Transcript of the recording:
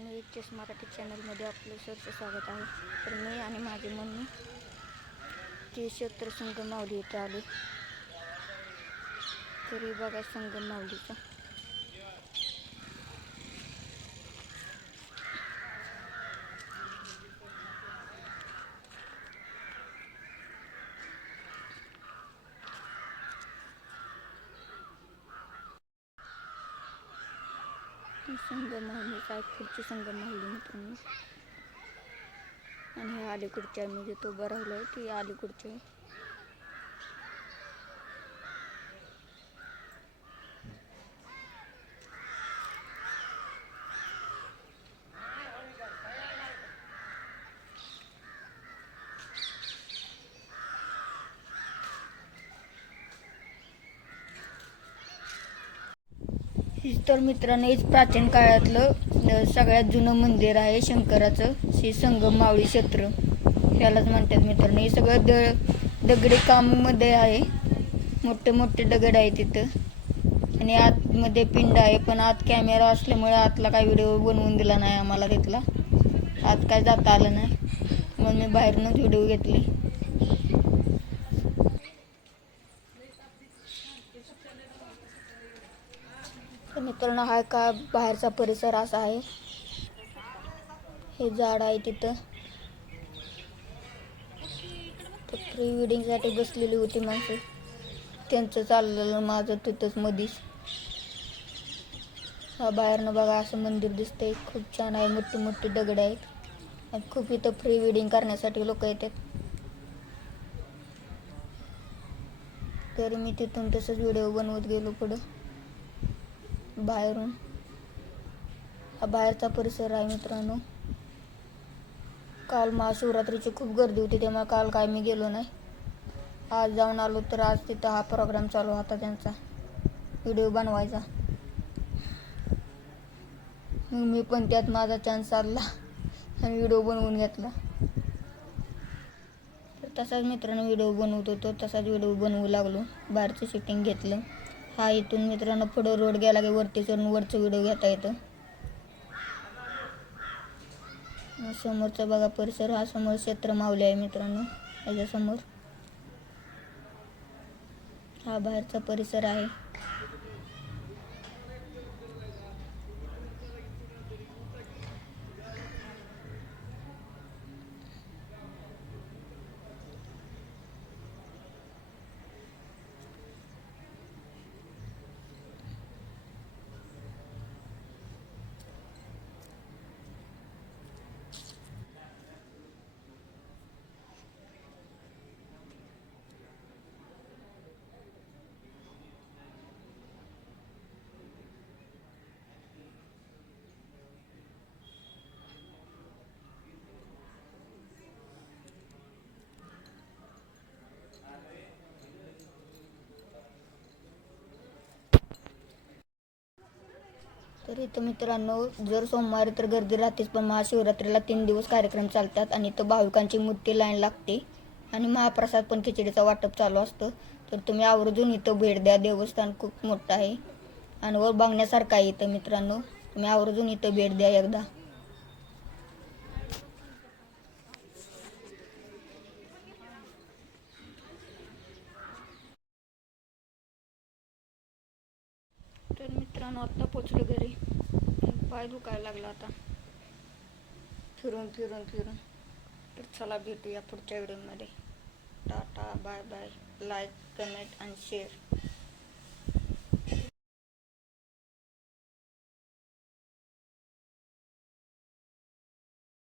मित्रांनो, एच मराठी चॅनलमध्ये आपलं सहर्ष स्वागत आहे. तर मी आणि माझी मम्मी ती क्षेत्र संगम माऊली इथे आलो. तरी बघा संगम माऊलीचा संगम माऊलीचा एक पुढची संगम माऊली मित्रांनो. आणि हे अलीकडच्या मी जिथं उभं राहिलो आहे ती अलीकडची. तर मित्रांनो, हेच प्राचीन काळातलं सगळ्यात जुनं मंदिर आहे शंकराचं, श्री संगम माऊली क्षेत्र यालाच म्हणतात मित्रांनो. हे सगळं दगडी काममध्ये आहे. मोठे मोठे दगड आहे तिथं आणि आतमध्ये पिंड आहे. पण आत कॅमेरा असल्यामुळे आतला काही व्हिडिओ बनवून दिला नाही आम्हाला. तिथला आत काय जाता आलं नाही म्हणून मी बाहेरूनच व्हिडिओ घेतले. तर मित्रांनो, हा का बाहेरचा परिसर असा आहे. हे झाड आहे तिथं. तर प्री वेडिंगसाठी बसलेली होती माणसं, त्यांचं चाललेलं माझं तिथंच मधीच. हा बाहेरनं बघा असं मंदिर दिसतंय. खूप छान आहे. मोठी मोठी दगड आहेत आणि खूप इथं प्री वेडिंग करण्यासाठी लोक येतात. तर मी तिथून तसंच व्हिडिओ बनवत गेलो पुढं बाहेरून. हा बाहेरचा परिसर आहे मित्रांनो. काल महाशिवरात्रीची खूप गर्दी होती तेव्हा काल काय मी गेलो नाही. आज जाऊन आलो तर आज तिथं हा प्रोग्राम चालू होता त्यांचा व्हिडिओ बनवायचा. मग मी पण त्यात माझा चान्स आला आणि व्हिडिओ बनवून घेतला. तर तसाच मित्रांनो व्हिडिओ बनवत होतो, तसाच व्हिडिओ बनवू लागलो. बाहेरचं शूटिंग घेतलं. हा इथून मित्रांनो पुढं रोड गेला की वरती चढून वरचं व्हिडिओ घेता येतं. समोरचा बघा परिसर. हा समोर क्षेत्र माऊली आहे मित्रांनो. याच्यासमोर हा बाहेरचा परिसर आहे. तर इथं मित्रांनो जर सोमवारी तर गर्दी राहतेच, पण महाशिवरात्रीला 3 दिवस कार्यक्रम चालतात आणि इथं भाविकांची मोठी लाईन लागते आणि महाप्रसाद पण खिचडीचा वाटप चालू असतं. तर तुम्ही आवर्जून इथं भेट द्या. देवस्थान खूप मोठं आहे आणि वर बघण्यासारखं आहे इथं मित्रांनो. तुम्ही आवर्जून इथं भेट द्या एकदा. तर मित्रांनो आत्ता पोचलो घरी. पाय दुखायला लागला आता फिरून फिरून फिरून. तर चला भेटूया पुढच्या व्हिडिओमध्ये. Tata bye bye. Like comment आणि शेअर.